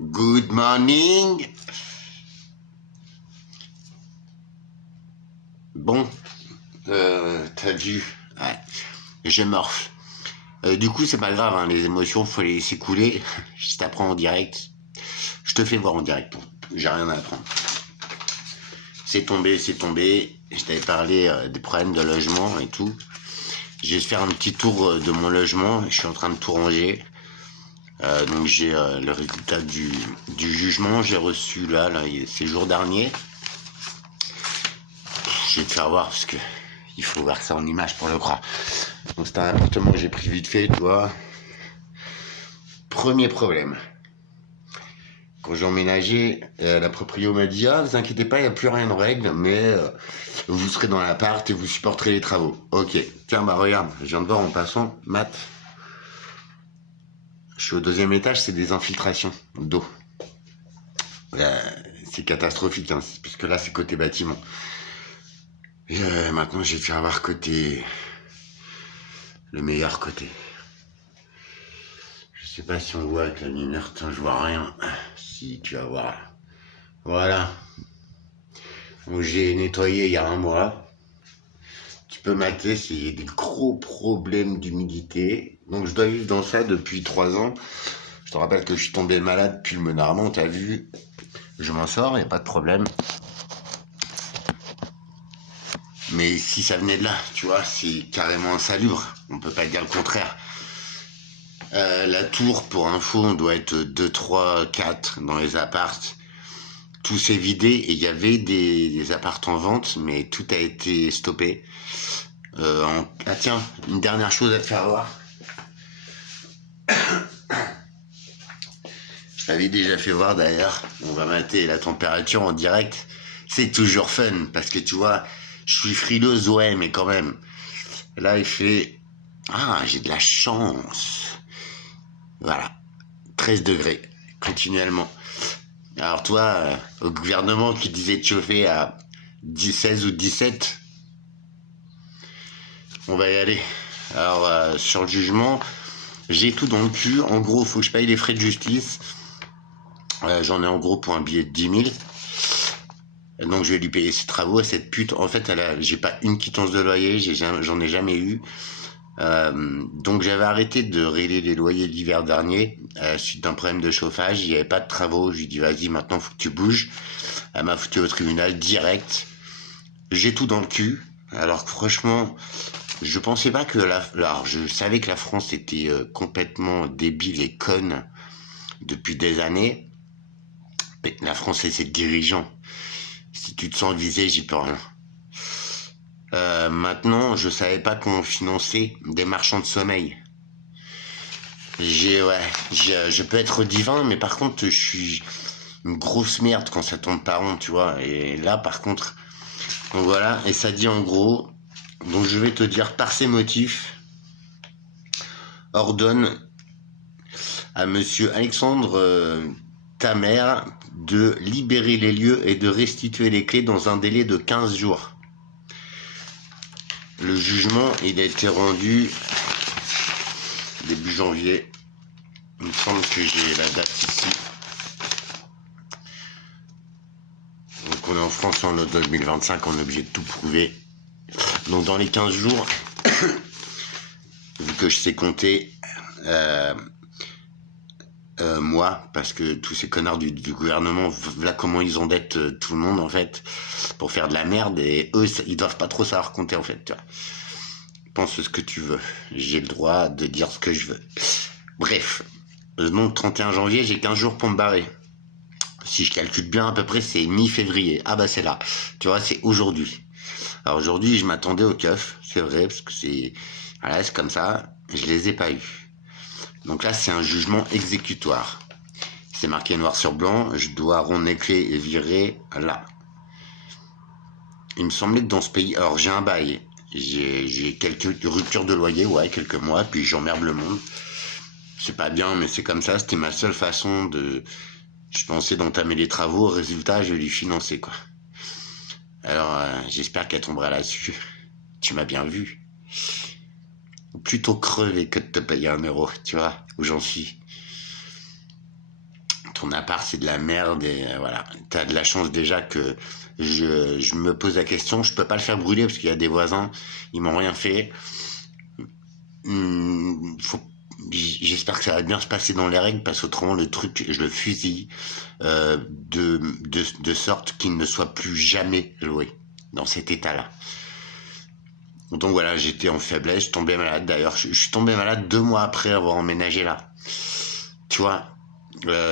Good morning. Bon, t'as vu, ouais, je morfle. Du coup, c'est pas grave, hein, les émotions, faut les laisser couler. Je t'apprends en direct. Je te fais voir en direct. J'ai rien à apprendre. C'est tombé, c'est tombé. Je t'avais parlé des problèmes de logement et tout. Je vais faire un petit tour de mon logement. Je suis en train de tout ranger. Donc j'ai le résultat du jugement. J'ai reçu là ces jours derniers. Je vais te faire voir parce que il faut voir ça en image pour le croire. Donc c'est un appartement que j'ai pris vite fait, tu vois. Premier problème. Quand j'ai emménagé, la proprio m'a dit « Ah, vous inquiétez pas, il n'y a plus rien de règle, mais vous serez dans l'appart et vous supporterez les travaux. » Ok. Tiens, bah regarde, je viens de voir en passant, Matt. Je suis au 2e étage, c'est des infiltrations d'eau. C'est catastrophique, hein, puisque là, c'est côté bâtiment. Et maintenant, j'ai fait avoir côté... le meilleur côté. Je sais pas si on voit avec la lumière, je vois rien. Si, tu vas voir. Voilà. Donc, j'ai nettoyé il y a un mois. Tu peux mater, c'est des gros problèmes d'humidité. Donc je dois vivre dans ça depuis 3 ans. Je te rappelle que je suis tombé malade pulmonairement, t'as vu. Je m'en sors, il n'y a pas de problème. Mais si ça venait de là, tu vois, c'est carrément insalubre. On peut pas dire le contraire. La tour, pour info, on doit être 2, 3, 4 dans les apparts. Tout s'est vidé et il y avait des apparts en vente, mais tout a été stoppé. Ah tiens, une dernière chose à te faire voir. Je t'avais déjà fait voir d'ailleurs. On va mater la température en direct. C'est toujours fun parce que tu vois, je suis frileuse, ouais, mais quand même. Là, il fait... Ah, j'ai de la chance. Voilà. 13 degrés, continuellement. Alors toi, au gouvernement qui disait de chauffer à 16 ou 17, on va y aller. Alors, sur le jugement, j'ai tout dans le cul. En gros, faut que je paye les frais de justice. J'en ai en gros pour un billet de 10 000. Donc je vais lui payer ses travaux à cette pute. En fait, j'ai pas une quittance de loyer, j'en ai jamais eu. Donc j'avais arrêté de régler les loyers l'hiver dernier suite d'un problème de chauffage. Il n'y avait pas de travaux. Je lui ai dit vas-y, maintenant faut que tu bouges. Elle m'a foutu au tribunal direct. J'ai tout dans le cul. Alors que franchement, je pensais pas que alors je savais que la France était complètement débile et conne depuis des années. Mais la France et ses dirigeants. Si tu te sens visé, j'y peux rien. Maintenant, je savais pas qu'on finançait des marchands de sommeil. Je peux être divin, mais par contre, je suis une grosse merde quand ça tombe par rond, tu vois. Et là, par contre, donc voilà, et ça dit en gros, donc je vais te dire par ces motifs, ordonne à monsieur Alexandre Tamer de libérer les lieux et de restituer les clés dans un délai de 15 jours. Le jugement, il a été rendu début janvier. Il me semble que j'ai la date ici. Donc on est en France en 2025, on est obligé de tout prouver. Donc dans les 15 jours, vu que je sais compter, moi, parce que tous ces connards du gouvernement, voilà comment ils endettent tout le monde en fait, pour faire de la merde, et eux, ils doivent pas trop savoir compter en fait, tu vois. Pense ce que tu veux, j'ai le droit de dire ce que je veux. Bref, donc 31 janvier, j'ai 15 jours pour me barrer. Si je calcule bien à peu près, c'est mi-février. Ah bah c'est là, tu vois, c'est aujourd'hui. Alors aujourd'hui, je m'attendais au keuf, c'est vrai, parce que c'est comme ça, je les ai pas eus. Donc là, c'est un jugement exécutoire. C'est marqué noir sur blanc, je dois rendre les clés et virer là. Il me semblait que dans ce pays, alors j'ai un bail, j'ai quelques ruptures de loyer, ouais, quelques mois, puis j'emmerde le monde. C'est pas bien, mais c'est comme ça, c'était ma seule façon de... Je pensais d'entamer les travaux, résultat, je vais lui financer, quoi. Alors, j'espère qu'elle tombera là-dessus. Tu m'as bien vu. Plutôt crever que de te payer 1 euro, tu vois, où j'en suis. ton appart c'est de la merde et voilà. T'as de la chance déjà que je me pose la question, je peux pas le faire brûler parce qu'il y a des voisins, ils m'ont rien fait. Faut J'espère que ça va bien se passer dans les règles parce qu'autrement le truc je le fusille de sorte qu'il ne soit plus jamais loué dans cet état-là. Donc voilà, j'étais en faiblesse, je tombais malade. D'ailleurs, je suis tombé malade 2 mois après avoir emménagé là. Tu vois,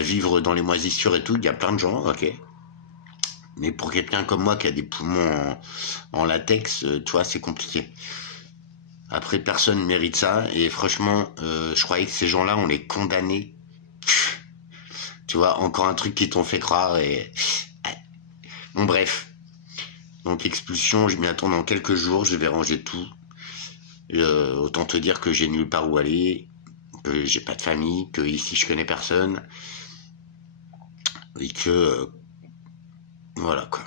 vivre dans les moisissures et tout, il y a plein de gens, ok. Mais pour quelqu'un comme moi qui a des poumons en latex, tu vois, c'est compliqué. Après, personne mérite ça. Et franchement, je croyais que ces gens-là, on les condamnait. Tu vois, encore un truc qui t'ont fait croire et... Bon, bref. Donc, expulsion, je m'y attends dans quelques jours. Je vais ranger tout. Autant te dire que j'ai nulle part où aller, que j'ai pas de famille, que ici, je connais personne. Et que... voilà, quoi.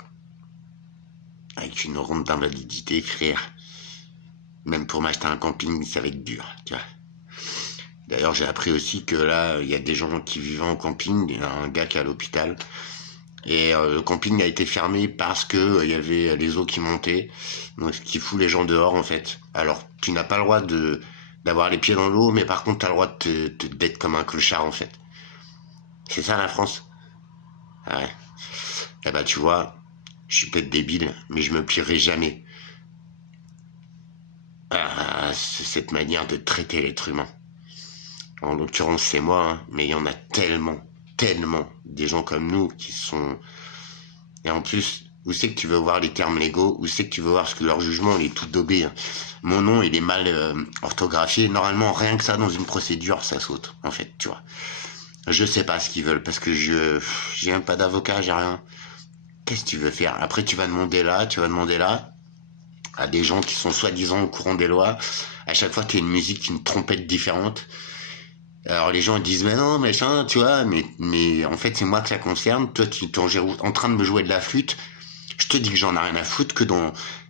Avec une ronde d'invalidité, frère. Même pour m'acheter un camping, ça va être dur, tu vois. D'ailleurs, j'ai appris aussi que là, il y a des gens qui vivent en camping. Il y a un gars qui est à l'hôpital. Et le camping a été fermé parce que il y avait les eaux qui montaient. Donc, ce qui fout les gens dehors, en fait. Alors, tu n'as pas le droit d'avoir les pieds dans l'eau, mais par contre, tu as le droit d'être comme un clochard, en fait. C'est ça, la France. Ouais. Eh ben, tu vois, je suis peut-être débile, mais je me plierai jamais à cette manière de traiter l'être humain. En l'occurrence, c'est moi, hein, mais il y en a tellement, tellement des gens comme nous qui sont... Et en plus, où c'est que tu veux voir les termes légaux? Où c'est que tu veux voir ce que leur jugement, il est tout daubé, hein. Mon nom, il est mal orthographié. Normalement, rien que ça, dans une procédure, ça saute, en fait, tu vois. Je sais pas ce qu'ils veulent, parce que j'ai même pas d'avocat, j'ai rien. Qu'est-ce que tu veux faire? Après, tu vas demander là, à des gens qui sont soi-disant au courant des lois. À chaque fois, tu as une musique, une trompette différente. Alors les gens disent mais non machin, tu vois, mais en fait c'est moi que ça concerne. Toi tu es en train de me jouer de la flûte. Je te dis que j'en ai rien à foutre, que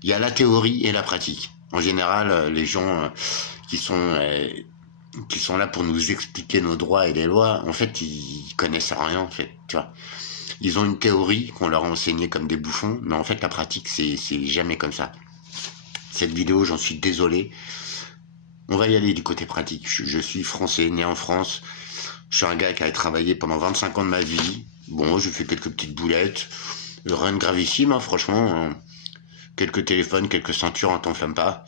il y a la théorie et la pratique. En général, les gens qui sont là pour nous expliquer nos droits et les lois, en fait ils connaissent rien, en fait, tu vois. Ils ont une théorie qu'on leur a enseignée comme des bouffons, mais en fait la pratique c'est jamais comme ça. Cette vidéo, j'en suis désolé. On va y aller du côté pratique. Je suis français, né en France. Je suis un gars qui a travaillé pendant 25 ans de ma vie. Bon, j'ai fait quelques petites boulettes. Rien de gravissime, hein, franchement. Hein. Quelques téléphones, quelques ceintures, hein, t'enflamme pas.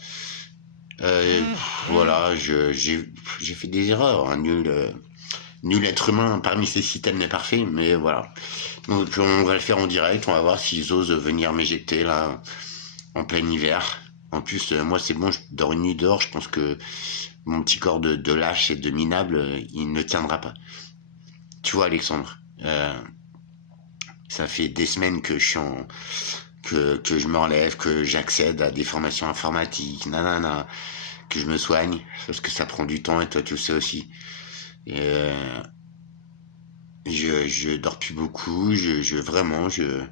Voilà, j'ai fait des erreurs. Hein, nul être humain parmi ces systèmes n'est parfait, mais voilà. Donc on va le faire en direct. On va voir s'ils osent venir m'éjecter là en plein hiver. En plus, moi, c'est bon, je dors une nuit dehors. Je pense que mon petit corps de lâche et de minable, il ne tiendra pas. Tu vois, Alexandre, ça fait des semaines que que je me relève, que j'accède à des formations informatiques, nanana, que je me soigne, parce que ça prend du temps et toi, tu le sais aussi. Et, je dors plus beaucoup. Vraiment, j'ai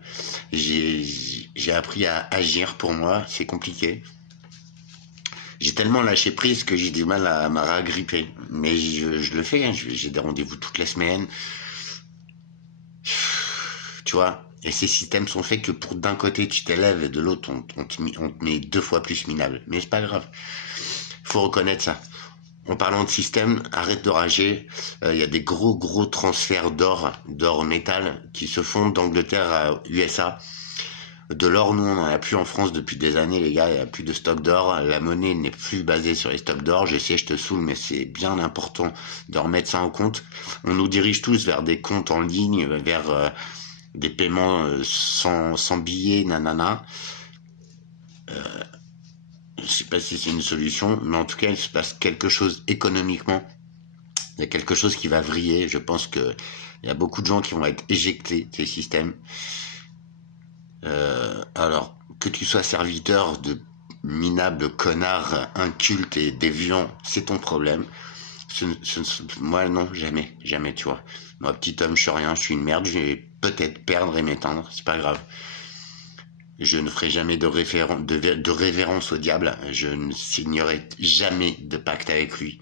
appris à agir pour moi. C'est compliqué. J'ai tellement lâché prise que j'ai du mal à me ragripper. Mais je le fais, hein. J'ai des rendez-vous toutes les semaines. Tu vois. Et ces systèmes sont faits que pour d'un côté tu t'élèves et de l'autre on te met 2 fois plus minable. Mais c'est pas grave. Faut reconnaître ça. En parlant de système, arrête de rager. Y a des gros transferts d'or métal qui se font d'Angleterre à USA. De l'or, nous, on n'en a plus en France depuis des années, les gars. Il n'y a plus de stock d'or. La monnaie n'est plus basée sur les stocks d'or. Je sais, je te saoule, mais c'est bien important de remettre ça en compte. On nous dirige tous vers des comptes en ligne, vers des paiements sans billets, nanana. Je sais pas si c'est une solution, mais en tout cas, il se passe quelque chose économiquement. Il y a quelque chose qui va vriller. Je pense que il y a beaucoup de gens qui vont être éjectés de ces systèmes. Alors, que tu sois serviteur de minables connards incultes et déviants, c'est ton problème. Moi, non, jamais, tu vois. Moi, petit homme, je suis rien, je suis une merde, je vais peut-être perdre et m'éteindre, c'est pas grave. Je ne ferai jamais de révérence au diable. Je ne signerai jamais de pacte avec lui.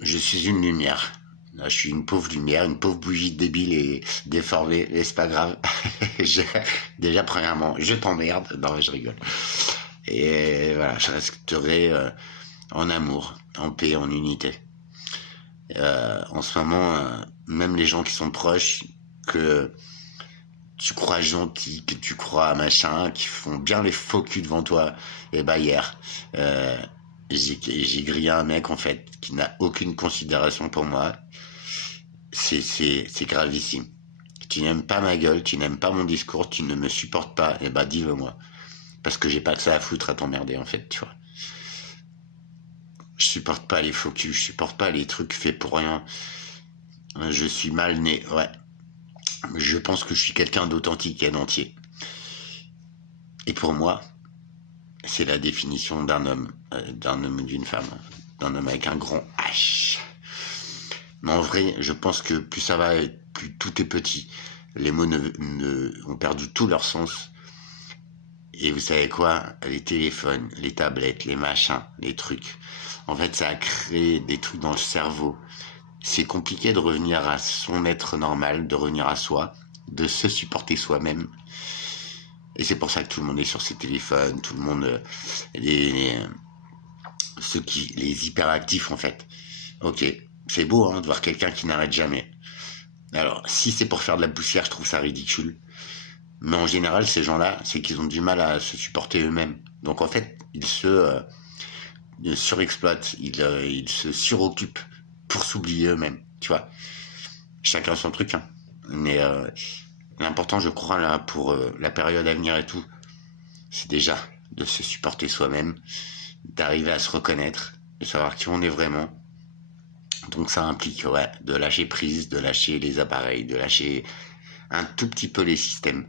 Je suis une lumière. Je suis une pauvre lumière, une pauvre bougie débile et déformée, mais c'est pas grave. Je- Déjà, premièrement, je t'emmerde. Non, je rigole. Et voilà, je resterai en amour, en paix, en unité. En ce moment, même les gens qui sont proches, que tu crois gentils, que tu crois machin, qui font bien les faux culs devant toi, et bah hier, euh, j'ai grillé un mec en fait qui n'a aucune considération pour moi. C'est gravissime. Tu n'aimes pas ma gueule, tu n'aimes pas mon discours, tu ne me supportes pas, et bah dis-le moi. Parce que j'ai pas que ça à foutre à t'emmerder en fait, tu vois. Je supporte pas les faux culs, je supporte pas les trucs faits pour rien. Je suis mal né, ouais. Je pense que je suis quelqu'un d'authentique et d'entier. Et pour moi, c'est la définition d'un homme ou d'une femme, d'un homme avec un grand H. Mais en vrai, je pense que plus ça va, plus tout est petit. Les mots ont perdu tout leur sens. Et vous savez quoi? Les téléphones, les tablettes, les machins, les trucs. En fait, ça a créé des trucs dans le cerveau. C'est compliqué de revenir à son être normal, de revenir à soi, de se supporter soi-même. Et c'est pour ça que tout le monde est sur ses téléphones, tout le monde, les hyperactifs en fait. Ok, c'est beau hein, de voir quelqu'un qui n'arrête jamais. Alors, si c'est pour faire de la poussière, je trouve ça ridicule. Mais en général, ces gens-là, c'est qu'ils ont du mal à se supporter eux-mêmes. Donc en fait, ils surexploitent, ils se suroccupent pour s'oublier eux-mêmes, tu vois. Chacun son truc, hein. Mais l'important, je crois, là, pour la période à venir et tout, c'est déjà de se supporter soi-même, d'arriver à se reconnaître, de savoir qui on est vraiment. Donc ça implique, ouais, de lâcher prise, de lâcher les appareils, de lâcher un tout petit peu les systèmes.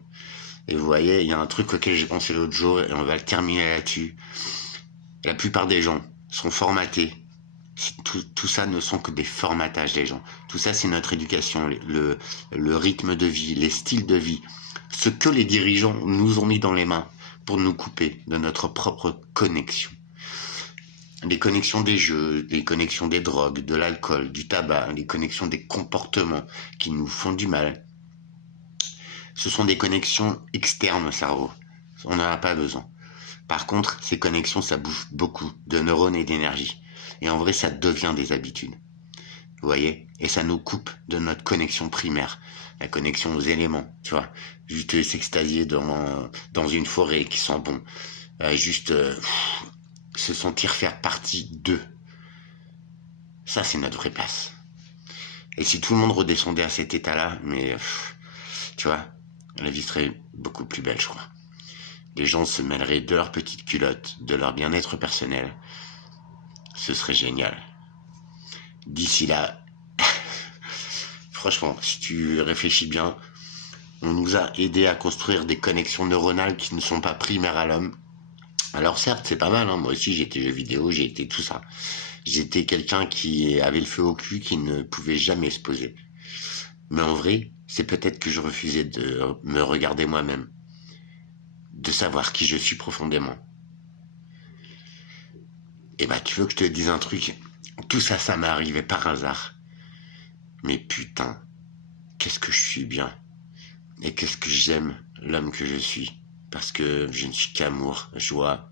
Et vous voyez, il y a un truc auquel j'ai pensé l'autre jour, et on va le terminer là-dessus. La plupart des gens sont formatés. Tout ça ne sont que des formatages, les gens. Tout ça, c'est notre éducation, le rythme de vie, les styles de vie. Ce que les dirigeants nous ont mis dans les mains pour nous couper de notre propre connexion. Les connexions des jeux, les connexions des drogues, de l'alcool, du tabac, les connexions des comportements qui nous font du mal. Ce sont des connexions externes au cerveau. On n'en a pas besoin. Par contre, ces connexions, ça bouffe beaucoup de neurones et d'énergie. Et en vrai, ça devient des habitudes. Vous voyez? Et ça nous coupe de notre connexion primaire. La connexion aux éléments, tu vois. Juste s'extasier dans une forêt qui sent bon. Se sentir faire partie d'eux. Ça, c'est notre vraie place. Et si tout le monde redescendait à cet état-là, mais tu vois, la vie serait beaucoup plus belle, je crois. Les gens se mêleraient de leurs petites culottes, de leur bien-être personnel. Ce serait génial. D'ici là, franchement, si tu réfléchis bien, on nous a aidé à construire des connexions neuronales qui ne sont pas primaires à l'homme. Alors certes, c'est pas mal, hein. Moi aussi j'ai été jeux vidéo, j'ai été tout ça. J'étais quelqu'un qui avait le feu au cul, qui ne pouvait jamais se poser. Mais en vrai, c'est peut-être que je refusais de me regarder moi-même, de savoir qui je suis profondément. Et bah tu veux que je te dise un truc? Tout ça, ça m'est arrivé par hasard. Mais putain, qu'est-ce que je suis bien. Et qu'est-ce que j'aime l'homme que je suis. Parce que je ne suis qu'amour, joie.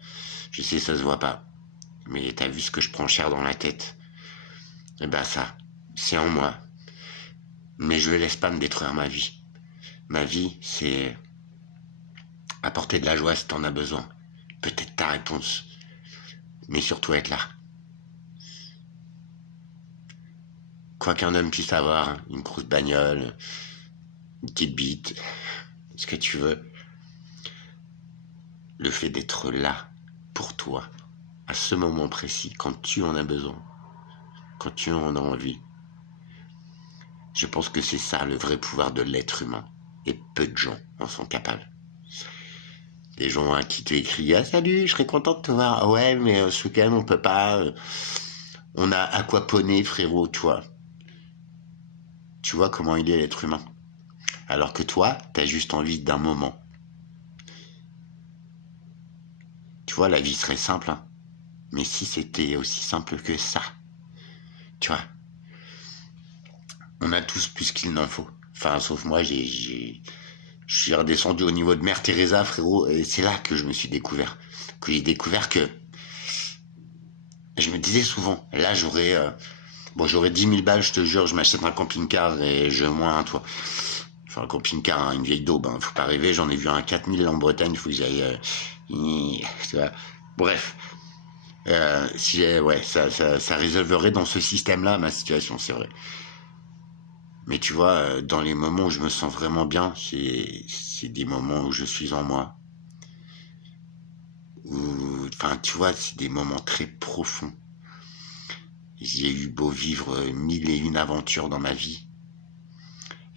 Je sais, ça se voit pas. Mais t'as vu ce que je prends cher dans la tête? Et ben ça, c'est en moi. Mais je ne laisse pas me détruire ma vie. Ma vie, c'est apporter de la joie si t'en as besoin. Peut-être ta réponse. Mais surtout être là. Quoi qu'un homme puisse avoir, hein, une grosse bagnole, une petite bite, ce que tu veux. Le fait d'être là, pour toi, à ce moment précis, quand tu en as besoin, quand tu en as envie. Je pense que c'est ça le vrai pouvoir de l'être humain. Et peu de gens en sont capables. Des gens hein, qui te écrient « Ah salut, je serais content de te voir. Ah ouais, mais ce week-end, on peut pas. On a aquaponé, frérot, tu vois. Tu vois comment il est l'être humain. Alors que toi, t'as juste envie d'un moment. Tu vois, la vie serait simple, hein. Mais si c'était aussi simple que ça, tu vois. On a tous plus qu'il n'en faut. Enfin, sauf moi, je suis redescendu au niveau de Mère Teresa, frérot, et c'est là que je me suis découvert. Que j'ai découvert que je me disais souvent, là j'aurais 10 000 balles, je te jure, je m'achète un camping-car et je moins un toit. Enfin, un camping-car, hein, une vieille daube, hein, faut pas rêver, j'en ai vu un 4000 en Bretagne, il faut que j'aille... tu vois. Bref, ouais, ça résolverait dans ce système-là ma situation, c'est vrai. Mais tu vois, dans les moments où je me sens vraiment bien, c'est des moments où je suis en moi. Enfin, tu vois, c'est des moments très profonds. J'ai eu beau vivre 1001 aventures dans ma vie.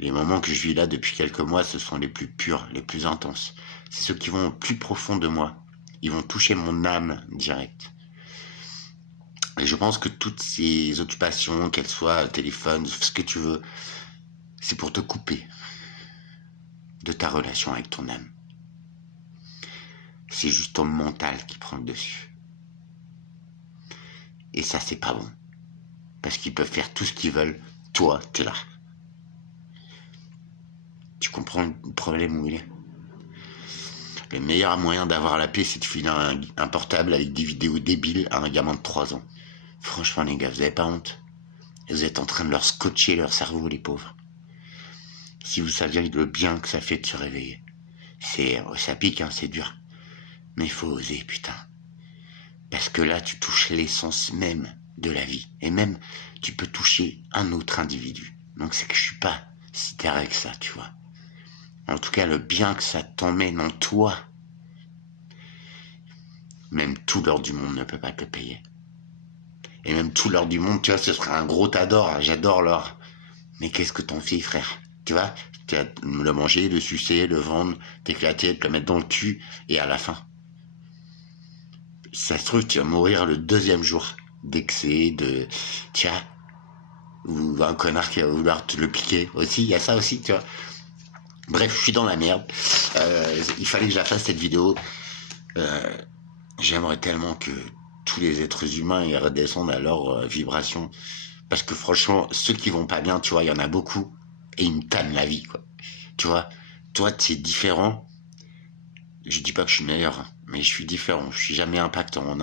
Les moments que je vis là depuis quelques mois, ce sont les plus purs, les plus intenses. C'est ceux qui vont au plus profond de moi. Ils vont toucher mon âme directe. Et je pense que toutes ces occupations, qu'elles soient téléphone, ce que tu veux, c'est pour te couper de ta relation avec ton âme. C'est juste ton mental qui prend le dessus. Et ça, c'est pas bon. Parce qu'ils peuvent faire tout ce qu'ils veulent. Toi, t'es là. Tu comprends le problème où il est? Le meilleur moyen d'avoir la paix, c'est de filer un portable avec des vidéos débiles à un gamin de 3 ans. Franchement, les gars, vous avez pas honte? Vous êtes en train de leur scotcher leur cerveau, les pauvres. Si vous saviez le bien que ça fait de se réveiller. Ça pique, hein, c'est dur. Mais il faut oser, putain. Parce que là, tu touches l'essence même de la vie. Et même, tu peux toucher un autre individu. Donc c'est que je suis pas si terre que ça, tu vois. En tout cas, le bien que ça t'emmène en toi, même tout l'or du monde ne peut pas te le payer. Et même tout l'or du monde, tu vois, ce serait un gros t'adore, j'adore l'or. Mais qu'est-ce que t'en fais, frère? Tu vois, tu vas le manger, le sucer, le vendre, t'éclater, te le mettre dans le cul, et à la fin, ça se trouve, tu vas mourir le 2e jour d'excès, tiens, ou un connard qui va vouloir te le piquer aussi, il y a ça aussi, tu vois. Bref, je suis dans la merde. Il fallait que je la fasse cette vidéo. J'aimerais tellement que tous les êtres humains ils redescendent à leur vibration. Parce que franchement, ceux qui vont pas bien, tu vois, il y en a beaucoup. Et ils me tannent la vie, quoi. Tu vois, toi, c'est différent. Je dis pas que je suis meilleur, hein, mais je suis différent. Je suis jamais impactant.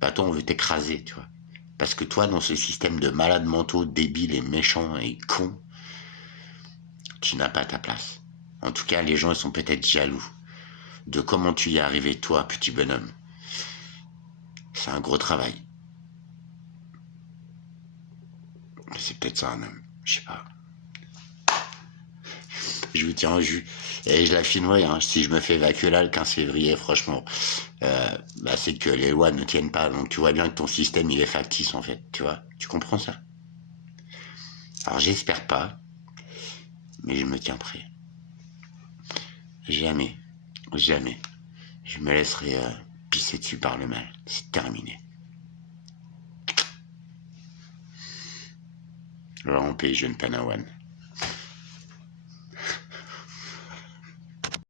Bah, toi, on veut t'écraser, tu vois. Parce que toi, dans ce système de malades mentaux, débiles et méchants et cons, tu n'as pas ta place. En tout cas, les gens, ils sont peut-être jaloux de comment tu y es arrivé, toi, petit bonhomme. C'est un gros travail. C'est peut-être ça un homme, je sais pas. Je vous tiens en jus. Et je la filmerai, hein. Si je me fais évacuer là le 15 février, franchement, bah, c'est que les lois ne tiennent pas. Donc tu vois bien que ton système, il est factice, en fait. Tu vois, tu comprends ça? Alors j'espère pas, mais je me tiens prêt. Jamais, jamais, je me laisserai pisser dessus par le mal. C'est terminé. Alors en paix, jeune Panawan.